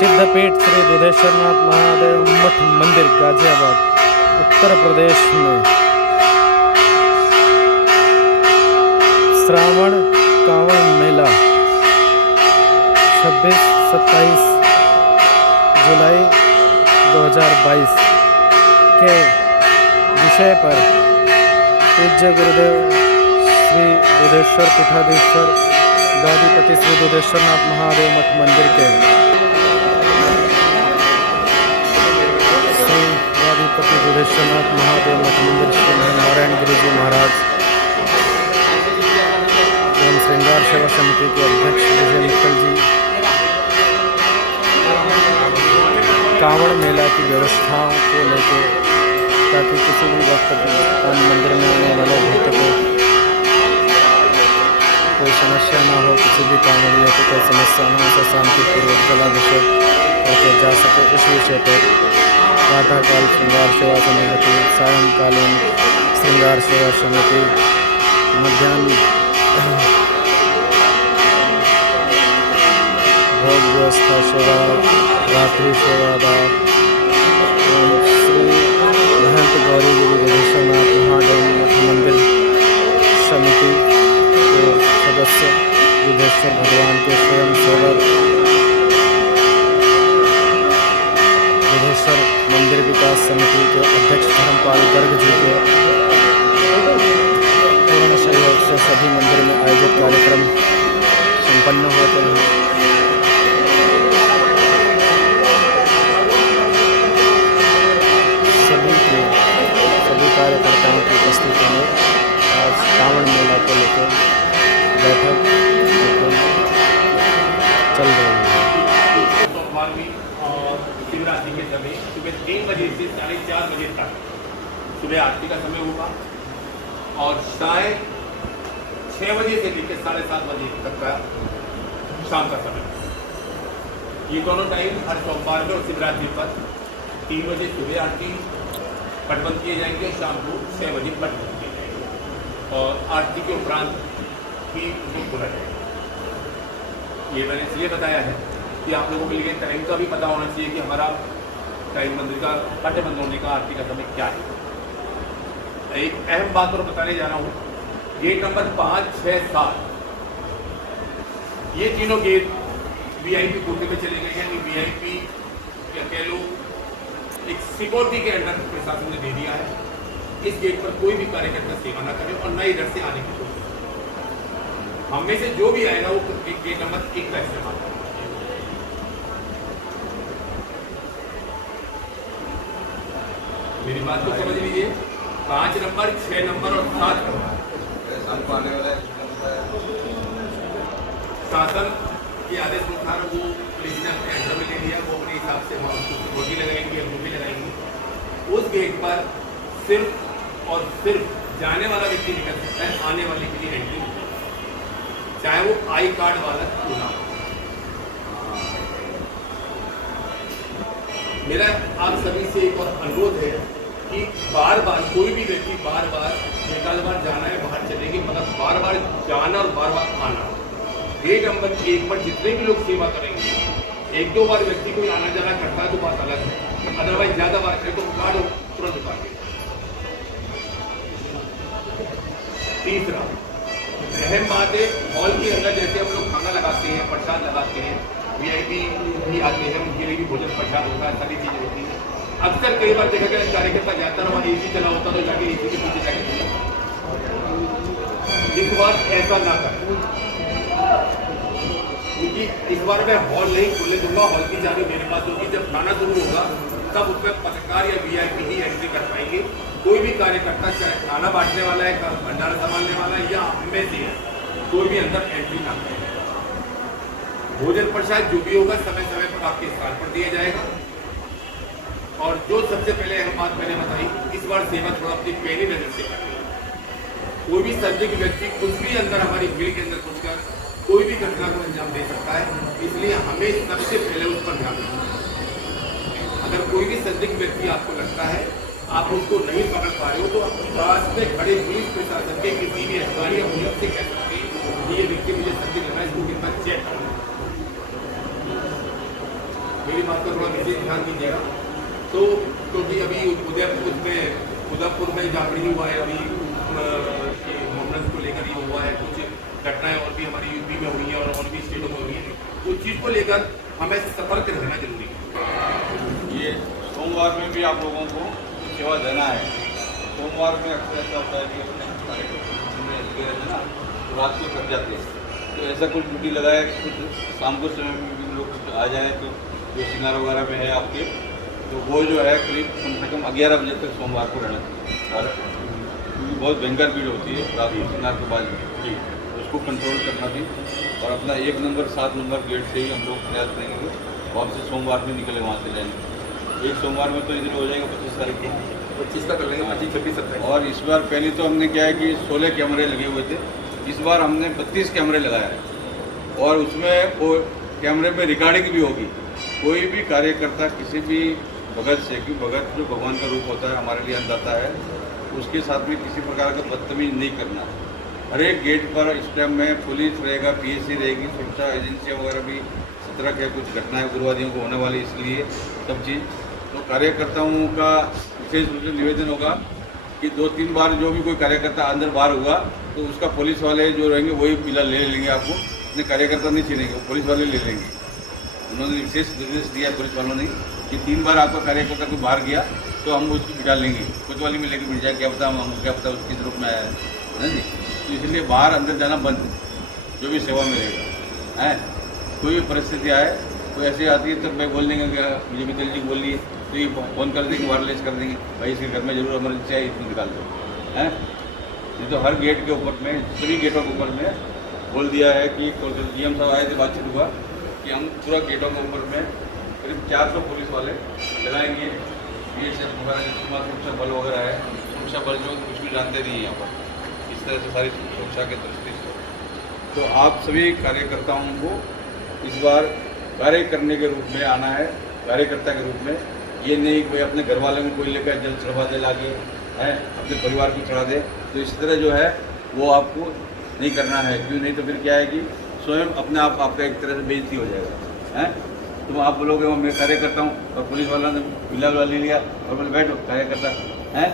सिद्धपीठ श्री दुधेश्वरनाथ महादेव मठ मंदिर गाजियाबाद उत्तर प्रदेश में श्रावण कांवड़ मेला 26-27 जुलाई 2022 के विषय पर पूज्य गुरुदेव श्री दुधेश्वर पीठाधीश्वर गादीपति श्री दुधेश्वरनाथ महादेव मठ मंदिर के श्री गादीपति दुधेश्वरनाथ महादेव मठ मंदिर श्री नारायण गिरी जी महाराज एवं श्रृंगार सेवा समिति के अध्यक्ष विजय मित्तल जी कांवड़ मेला की व्यवस्थाओं को लेकर ताकि किसी भी वक्त मंदिर में आने वाले भक्त को कोई समस्या ना हो, किसी भी कांवड़ियों को कोई समस्या ना हो, शांतिपूर्वक जलाभिषेक करके जा सके। इस विषय पर प्रातःकाल श्रृंगार सेवा समिति, सायंकालीन श्रृंगार सेवा समिति, मध्याह्न भोग व्यवस्था सेवा, रात्रि सेवादार श्री महंत गौरी गिरी दुधेश्वरनाथ महादेव मठ मंदिर समिति के सदस्य, दुधेश्वर भगवान के स्वयं सेवक, दुधेश्वर मंदिर विकास समिति के अध्यक्ष धर्मपाल गर्ग जी के पूर्ण सहयोग से सभी मंदिर में आयोजित कार्यक्रम संपन्न होते हैं। सभी कार्यकर्ताओं की उपस्थिति में आज कांवड़ मेला को लेकर बैठक चल रही है। और शिवरात्रि के समय सुबह 3 बजे से 4:30 बजे तक सुबह आरती का समय होगा और साय 6 बजे से लेकर 7:30 बजे तक का शाम का समय। ये दोनों टाइम हर सोमवार में और शिवरात्रि पर 3 बजे सुबह आरती पट बंद किए जाएंगे, शाम को 6 बजे पट बंद किए जाएंगे और आरती के उपरांत ही उनको खोला जाएगा। ये मैंने इसलिए बताया है कि आप लोगों के लिए टाइम का भी पता होना चाहिए कि हमारा टाइम मंदिर का पट बंद होने का आरती का समय क्या है। एक अहम बात और बताने जा रहा हूँ, गेट नंबर 5, 6, 7 ये तीनों गेट वीआईपी कोटे में चले गए हैं। वीआईपी क्या कह लो, एक सिक्योरिटी के अंडर प्रशासन ने दे दिया है। इस गेट पर कोई भी कार्यकर्ता सेवा न करे और न इधर से आने की कोशिश। हम में से जो भी आएगा वो गेट नंबर 1 का इस्तेमाल करेगा। मेरी बात को समझ लीजिए, 5 नंबर, 6 नंबर और 7 नंबर शासन के आदेश अनुसार वो पुलिस ने अपने अंडर में ले लिया। वो अपने हिसाब से वहाँ सिक्योरिटी लगाएंगे या ड्यूटी लगाएंगे। उस गेट पर सिर्फ और सिर्फ जाने वाला व्यक्ति निकल सकता है, आने वाले के लिए एंट्री नहीं, चाहे वो आई कार्ड वाला क्यों ना हो। मेरा आप सभी से एक और अनुरोध है कि बार बार कोई भी व्यक्ति बार बार जाना है बाहर चलेंगे, मतलब बार बार जाना और बार बार आना। गेट नंबर 1 पर जितने भी लोग सेवा करेंगे, 1-2 बार व्यक्ति कोई आना जाना करता है तो बात अलग है, अदरवाइज ज्यादा बार करें तो कार्ड तुरंत उतार दें। तीसरा अहम बात है, हॉल के अंदर जैसे हम लोग खाना लगाते हैं, प्रसाद लगाते हैं, वीआईपी भी आते हैं, उनके लिए भी भोजन प्रसाद होता है, सारी चीजें होती हैं। अक्सर कई बार देखा गया कार्यकर्ता जाता है, वहाँ AC चला होता तो जाके AC के पीछे जाके इस बार ऐसा ना करें, क्योंकि इस बार मैं हॉल नहीं खुलने दूंगा। हॉल की चाबी मेरे पास होगी। जब खाना शुरू होगा तब उसमें पत्रकार या वीआईपी ही एंट्री कर पाएंगे। कोई भी कार्यकर्ता चाहे खाना बांटने वाला है, भंडारा संभालने वाला है या हमें से कोई भी अंदर एंट्री ना करें। भोजन प्रसाद जो भी होगा समय समय पर आपके स्थान पर दिया जाएगा। और जो सबसे पहले हम बात मैंने बताई, इस बार सेवा थोड़ा अपनी पैनी नजर से करें। कोई भी संदिग्ध व्यक्ति कुछ भी अंदर हमारी भीड़ के अंदर घुसकर कोई भी घटना को अंजाम दे सकता है, इसलिए हमें सबसे पहले उस पर ध्यान देना है। अगर कोई भी संदिग्ध व्यक्ति आपको लगता है आप उसको नहीं पकड़ पा रहे हो तो पास में खड़े पुलिस प्रशासन के किसी भी अधिकारी या पुलिस से कह सकते हैं ये व्यक्ति मुझे संदिग्ध लगा, इसको कितना चेक करना। मेरी बात का थोड़ा विशेष ध्यान दीजिएगा। तो क्योंकि अभी उदयपुर में जाफरी हुआ है, अभी मोहम्मद को लेकर ही हुआ है, कुछ घटनाएं और भी हमारी यूपी में हुई हैं और भी स्टेटों में हुई हैं। उस चीज़ को लेकर हमें सतर्क रहना जरूरी है। ये सोमवार में भी आप लोगों को सेवा देना है। सोमवार में अक्सर ऐसा होता है कि अपने ना तो रात को थक जाते हैं, तो ऐसा कुछ ड्यूटी लगाया कि कुछ शाम को समय में भी लोग आ जाए, तो जो सिंगार वगैरह में है आपके, तो वो जो है करीब कम से कम 11 बजे तक सोमवार को रहना चाहिए। क्योंकि बहुत भयंकर भीड़ होती है रात को सिंगार के बाद जी, उसको कंट्रोल करना भी। और अपना 1 नंबर 7 नंबर गेट से ही हम लोग प्रयास करेंगे वापस सोमवार में निकले वहाँ से जाएंगे। एक सोमवार में तो इधर हो जाएगा 25 तारीख को, 25 का कर लेंगे, 25, 26, 27। और इस बार पहले तो हमने क्या है कि 16 कैमरे लगे हुए थे, इस बार हमने 32 कैमरे लगाया है। और उसमें वो कैमरे में रिकॉर्डिंग भी होगी। कोई भी कार्यकर्ता किसी भी भगत से, कि भगत जो भगवान का रूप होता है, हमारे लिए अन्नदाता है, उसके साथ में किसी प्रकार का बदतमीज नहीं करना। हर एक गेट पर इस टाइम में पुलिस रहेगा, पीएससी रहेगी, सुरक्षा एजेंसियाँ वगैरह भी सतर्क है। कुछ घटनाएं उग्रवादियों को होने वाली, इसलिए सब चीज़। तो कार्यकर्ताओं का विशेष रूप से निवेदन होगा कि 2-3 बार जो भी कोई कार्यकर्ता अंदर बाहर हुआ तो उसका पुलिस वाले जो रहेंगे वही पिला ले लेंगे। आपको अपने कार्यकर्ता नहीं छीनेंगे, वो पुलिस वाले ले लेंगे। उन्होंने विशेष निर्देश दिया पुलिस वालों ने कि 3 बार आपका कार्यकर्ता कोई बाहर गया तो हम उसको बिठा लेंगे, कोतवाली में लेकर बिठ जाए, क्या पता हम क्या पता उसकी रूप में आया है ना जी। तो इसलिए बाहर अंदर जाना बंद, जो भी सेवा मिलेगा है। कोई भी परिस्थिति आए, कोई ऐसी आती है तो मैं बोल देंगे क्या मुझे मित्तल जी बोल लिए, तो ये फ़ोन कर देंगे, वायरलेस कर देंगे, भाई इसके घर में जरूर इमरजेंसी है, इसको निकाल दो है। नहीं तो हर गेट के ऊपर में, सभी गेटों के ऊपर में बोल दिया है कि GM साहब आए थे, बातचीत हुआ कि हम पूरा गेटों के ऊपर में करीब 400 पुलिस वाले लगाएंगे। BSF वगैरह सुरक्षा बल वगैरह है, सुरक्षा बल जो कुछ भी जानते नहीं है यहाँ पर, इस तरह से सारी सुरक्षा के दृष्टि से। तो आप सभी कार्यकर्ताओं को इस बार कार्य करने के रूप में आना है, कार्यकर्ता के रूप में। ये नहीं कोई अपने घर वालों को कोई लेकर जल चढ़वा दे लागे है, अपने परिवार को चढ़ा दे, तो इस तरह जो है वो आपको नहीं करना है। क्यों नहीं, तो फिर क्या है कि स्वयं अपने आप आपका एक तरह से बेइज्जती हो जाएगा है। तुम आप बोलोगे मैं कार्य करता हूँ और पुलिस वाला ने बिल्ला ले लिया और बोले बैठो कार्यकर्ता है,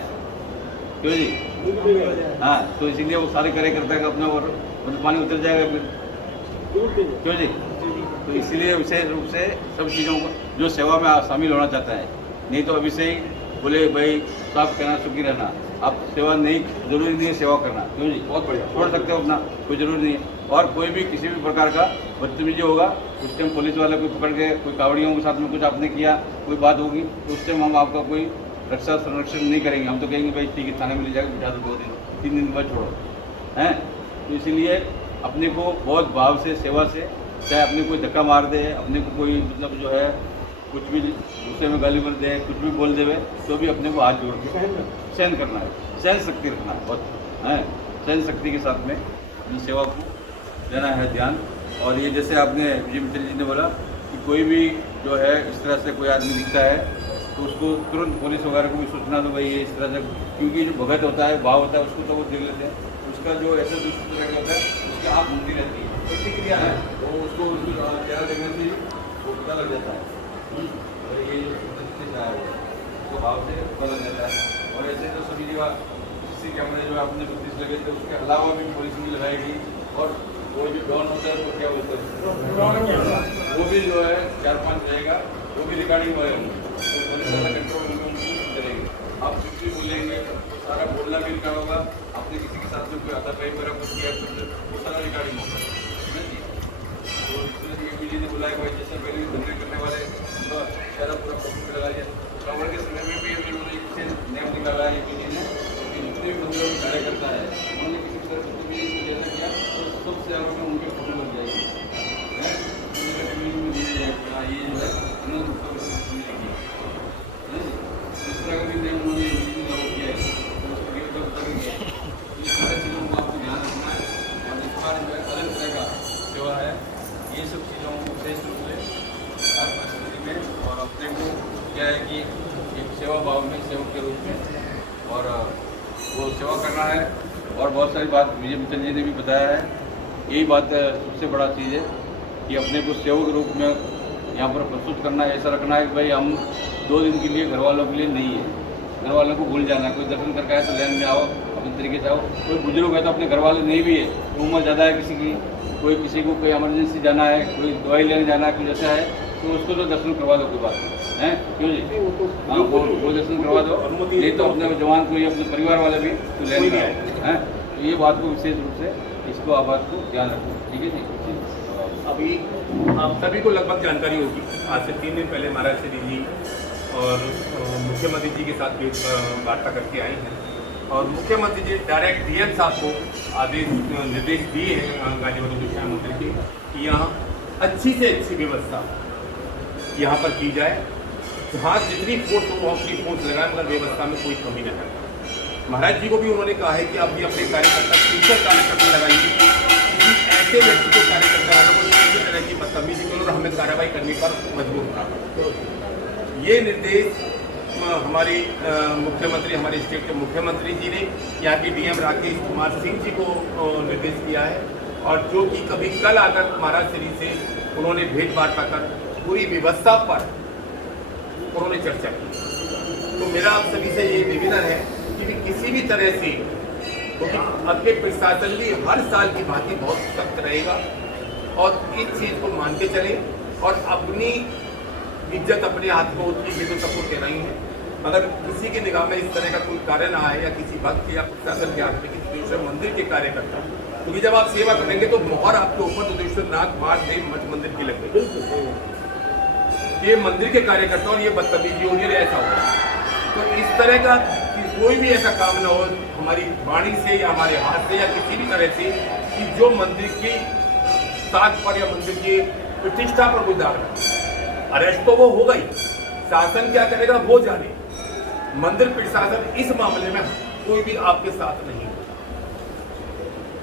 क्यों जी? हाँ, तो इसीलिए वो सारे कार्यकर्ता का अपना और पानी उतर जाएगा फिर, क्यों जी? तो इसीलिए विशेष रूप से सब चीज़ों को जो सेवा में शामिल होना चाहता है, नहीं तो अभी से ही बोले भाई साफ कहना चुकी रहना, आप सेवा नहीं, जरूरी नहीं है सेवा करना, क्यों जी? बहुत बढ़िया, छोड़ सकते हो अपना, कोई ज़रूरी नहीं है। और कोई भी किसी भी प्रकार का बदतमीजी होगा, उस टाइम पुलिस वाले को पकड़ के कोई कावड़ियों के साथ में कुछ आपने किया, कोई बात होगी तो उस टाइम हम आपका कोई रक्षा संरक्षण नहीं करेंगे। हम तो कहेंगे भाई ठीक है, थाने में ले जाकर बिठा दो, 2 दिन 3 दिन बाद छोड़ो हैं। तो इसीलिए अपने को बहुत भाव से, सेवा से, चाहे अपने कोई धक्का मार दे, अपने को कोई मतलब जो है कुछ भी गुस्से में गाली दे, कुछ भी बोल देवे, तो भी अपने को हाथ जोड़ के सहन करना है, सहन शक्ति रखना है बहुत है। सहन शक्ति के साथ में अपनी सेवा को देना है ध्यान। और ये जैसे आपने विजय मित्तल जी ने बोला कि कोई भी जो है इस तरह से कोई आदमी दिखता है तो उसको तुरंत पुलिस वगैरह को भी सूचना दो भाई ये इस तरह से, क्योंकि जो भगत होता है, भाव होता है, उसको तो वो देख लेते हैं, उसका जो ऐसा दुष्ट होता है उसकी आँख घूमती रहती है, प्रतिक्रिया है, तो उसको चेहरा देखने से वो पता लग जाता है और ये जो है वो भाव से पता लग जाता है। और ऐसे तो सभी जगह CC कैमरे जो आपने 32 लगे थे, उसके अलावा भी पुलिस भी लगाएगी। और कोई भी डॉन होता है तो क्या बोलते हैं, वो भी जो है 4-5 रहेगा, वो भी रिकॉर्डिंग वाले होंगे, तो कंट्रोल रूम में उनको करेंगे। आप कुछ भी बोलेंगे तो सारा बोलना भी रिकॉर्ड होगा, आपने किसी के साथ में कोई आता टाइम वगैरह कुछ किया तो वो सारा रिकॉर्डिंग होगा। तो जी ने बोला है भाई जैसे पहले भी धंधे करने वाले सारा पूरा पब्लिक लगा दिया, कवर के समय में भी उन्होंने नियम निकाला है कि जितने भी बंदरों में कार्य करता है उन्होंने किसी तरह से जैसा किया तो सबसे ज़्यादा में उनके फोटो बन जाएगी है, ये जो है उन्होंने इस तरह का भी नियम उन्होंने लागू किया है, तो उसका ये सारे चीज़ों को आपको ध्यान रखना है। और इस बार जो है अलग तरह का सेवा है, ये सब चीज़ों को विशेष रूप से हर परिस्थिति में और अपने को क्या है कि एक सेवा भाव में, सेवक के रूप में और वो सेवा करना है। और बहुत सारी बात विजय मित्तल जी ने भी बताया है, यही बात सबसे बड़ा चीज़ है कि अपने को सेवक रूप में यहाँ पर प्रस्तुत करना है, ऐसा रखना है कि भाई हम 2 दिन के लिए घर वालों के लिए नहीं है, घर वालों को भूल जाना है। कोई दर्शन करके आए तो लाइन में आओ, अपने तरीके से आओ। कोई बुजुर्ग है तो अपने घर वाले नहीं भी है, उम्र ज़्यादा है किसी की, किसी को कोई इमरजेंसी जाना है, कोई दवाई लेने जाना है, कुछ ऐसा है तो उसको तो दर्शन करवा दो, कोई बात है, क्यों जी? हाँ, वो दर्शन करवा दो। नहीं तो अपने जवान को या अपने परिवार वाले भी तो लेने में आए हैं। तो ये बात को विशेष रूप से इसको आप बात को ध्यान रखो, ठीक है जी? अभी आप सभी को लगभग जानकारी होगी, आज से 3 दिन पहले महाराज श्री जी और मुख्यमंत्री जी के साथ भी वार्ता करके आई हैं और मुख्यमंत्री जी डायरेक्ट डीएम साहब को आदेश निर्देश दिए हैं गाजीपुर विद्या मंदिर के कि यहाँ अच्छी से अच्छी व्यवस्था यहाँ पर की जाए। जहाँ जितनी फोर्स हो वहाँ की फोर्स लगाए, मगर व्यवस्था में कोई कमी न करे। महाराज जी को भी उन्होंने कहा है कि आप भी अपने कार्यकर्ता टीचर कार्यकर्ता लगाइए, किसी ऐसे व्यक्ति को कार्यकर्ता वालों को किसी तरह की बदतमीजी करो और हमें कार्रवाई करने पर मजबूर होना पड़े। ये निर्देश हमारे मुख्यमंत्री, हमारे स्टेट के मुख्यमंत्री जी ने यहाँ के डीएम राकेश कुमार सिंह जी को निर्देश दिया है और जो कि कभी कल आकर महाराज श्री से उन्होंने भेंट वार्ता कर पूरी व्यवस्था पर उन्होंने चर्चा की। तो मेरा आप सभी से ये निवेदन है कि किसी भी तरह से क्योंकि आपके प्रशासन भी हर साल की भांति बहुत सख्त रहेगा और इस चीज़ को मान के चले और अपनी इज्जत अपने हाथ में होती है, ये तो सबको कहना ही है। अगर किसी की निगाह में इस तरह का कोई कारण आए या किसी भक्त या प्रशासन के हाथ में किसी दूसरे मंदिर के कार्यकर्ता, क्योंकि जब आप सेवा करेंगे तो मोहर आपके ऊपर दुदेश्वर नाथ मार देव मठ मंदिर की लगेगी। ये मंदिर के कार्यकर्ता और ये बदतमीजी होगी, ऐसा होगा। तो इस तरह का कोई भी ऐसा काम ना हो हमारी वाणी से या हमारे हाथ से या किसी भी तरह से कि जो मंदिर की साख पर या मंदिर की प्रतिष्ठा पर कोई दाग रहे। अरेस्ट तो वो होगा ही, शासन क्या करेगा वो जाने। मंदिर प्रशासन इस मामले में कोई भी आपके साथ नहीं है।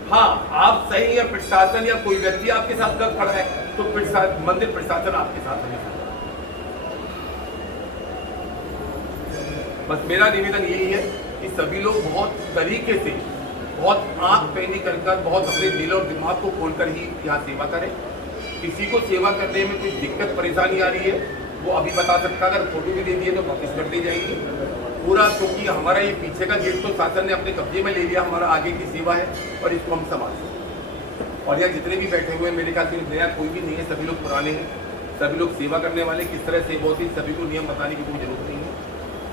हाँ, आप सही या प्रशासन या कोई व्यक्ति आपके साथ गलत खड़ा है तो मंदिर प्रशासन आपके साथ नहीं है। बस मेरा निवेदन यही है कि सभी लोग बहुत तरीके से, बहुत आंख पैनी कर बहुत अपने दिल और दिमाग को खोलकर ही यहाँ सेवा करें। किसी को सेवा करने में कोई दिक्कत परेशानी आ रही है वो अभी बता सकता, अगर फोटो भी दे दिए तो वापस कर दी जाएगी पूरा, क्योंकि हमारा ये पीछे का गेट तो शासन ने अपने कब्जे में ले लिया, हमारा आगे की सेवा है और इसको हम संभाल सकते। और यहाँ जितने भी बैठे हुए हैं मेरे ख्याल से नया कोई भी नहीं है, सभी लोग पुराने हैं, सभी लोग सेवा करने वाले। किस तरह से बहुत ही सभी को नियम बताने की कोई जरूरत नहीं है।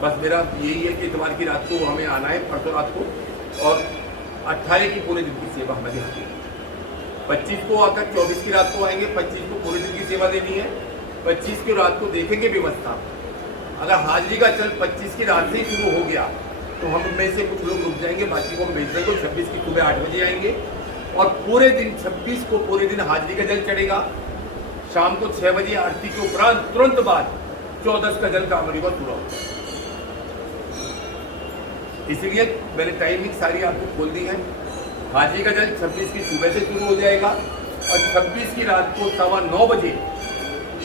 बस मेरा यही है कि इतवार की रात को हमें आना है, परसों रात को, और 18 की पूरे दिन की सेवा हमें देनी है। 25 को आकर 24 की रात को आएंगे, 25 को पूरे दिन की सेवा देनी है, 25 की रात को देखेंगे व्यवस्था। अगर हाजिरी का चल 25 की रात से ही शुरू हो गया तो हम में से कुछ लोग रुक जाएंगे, बाकी को हम भेज देंगे। 26 की सुबह 8 बजे आएंगे और पूरे दिन 26 को पूरे दिन हाजिरी का जल चढ़ेगा। शाम को 6 बजे आरती के उपरांत तुरंत बाद 14 का जल कांवड़ी पर पूरा होगा। इसलिए मैंने टाइमिंग सारी आपको खोल दी है। हाजिरी का जल 26 की सुबह से शुरू हो जाएगा और 26 की रात को 9:15 बजे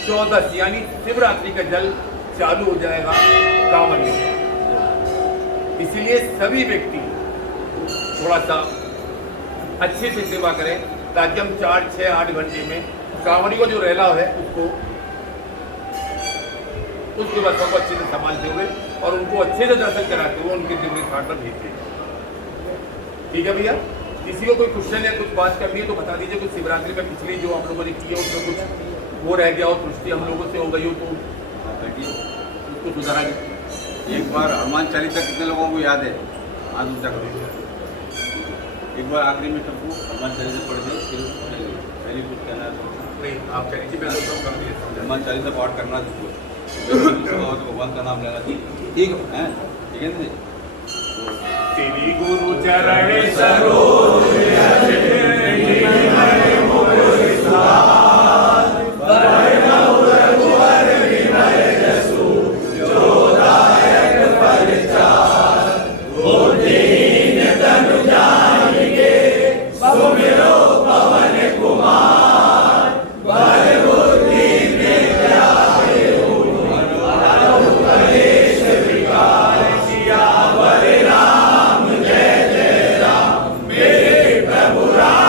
14 यानी शिवरात्रि का जल चालू हो जाएगा कांवड़ियों का। इसलिए सभी व्यक्ति थोड़ा सा अच्छे से सेवा करें ताकि हम 4, 6, 8 घंटे में कांवड़ी को जो रहला है उसकी व्यवस्था को अच्छे से संभालते हुए और उनको अच्छे से दर्शन कराते हुए उनके दिव्य स्थान पर भेजते हैं। ठीक है भैया, किसी को कोई क्वेश्चन या कुछ बात करनी है तो बता दीजिए। कुछ शिवरात्रि में पिछली जो आप लोगों ने की है उसमें कुछ वो रह गया हो, त्रुटि हम लोगों से हो गई हो तो उसको सुधारा गया। एक बार हनुमान चालीसा कितने लोगों को याद है? आज ऊँचा करो। एक बार आखिरी में सबको हनुमान चालीसा पढ़ दे, फिर पहले कुछ कहना नहीं, आप कह लीजिए, मैं कर दिए। हनुमान चालीसा पाठ करना भगवान का नाम लेना ठीक है, ठीक है ना? तेरी गुरु चरण सरोज प्रभु राम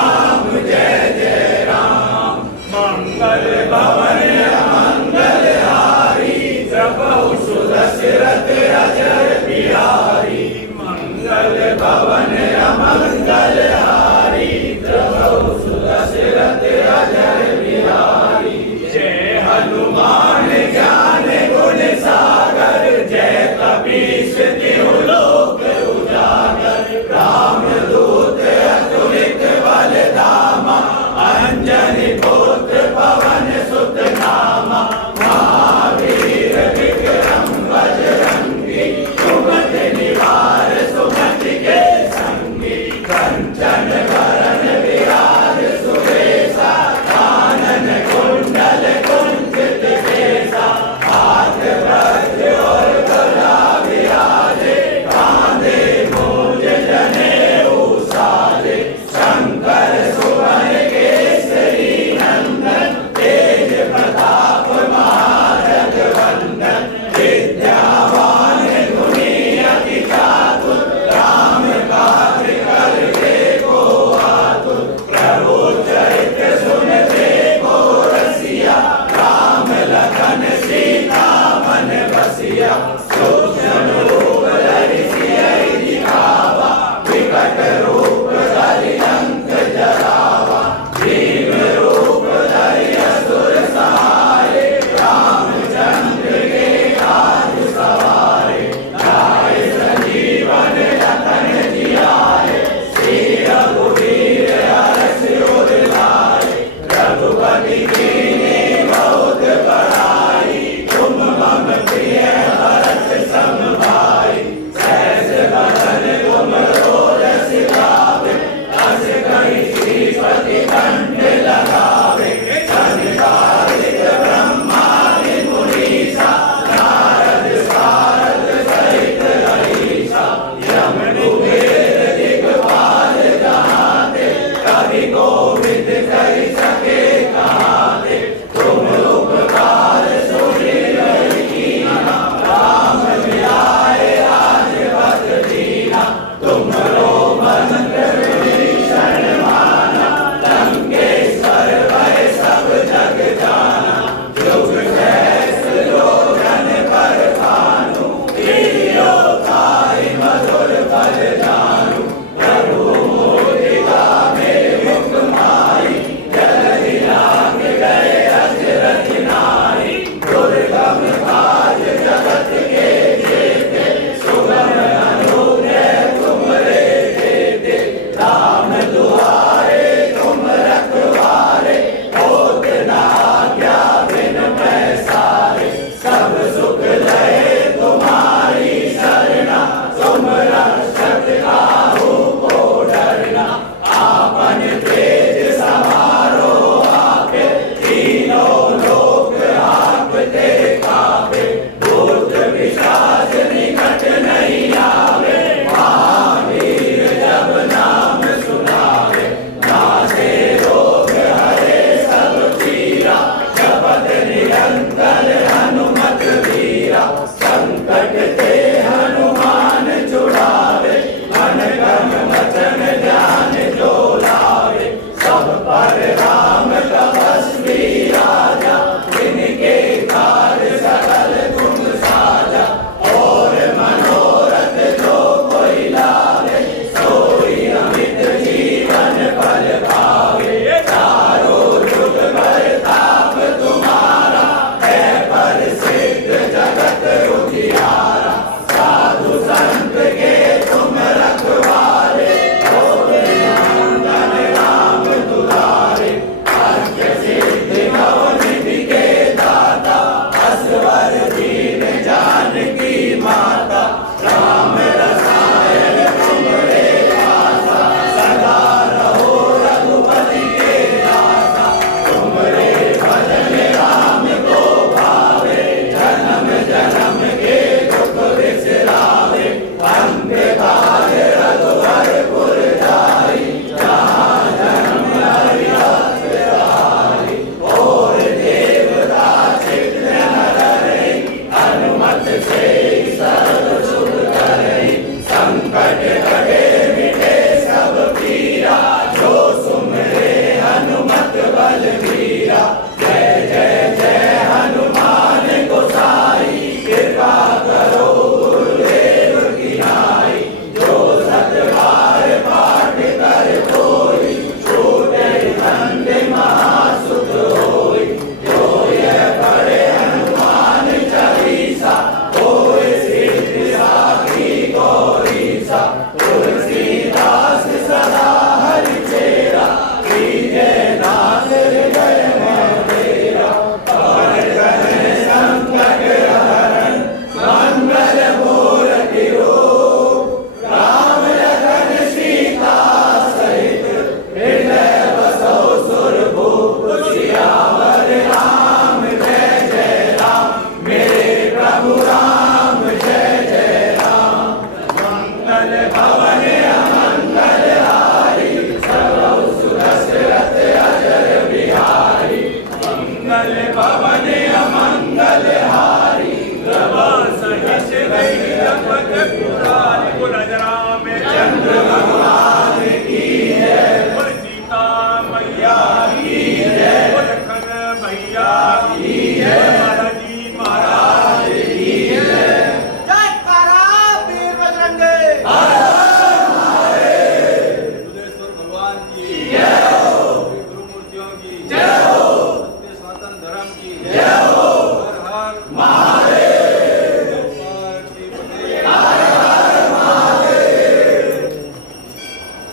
मंगल भवन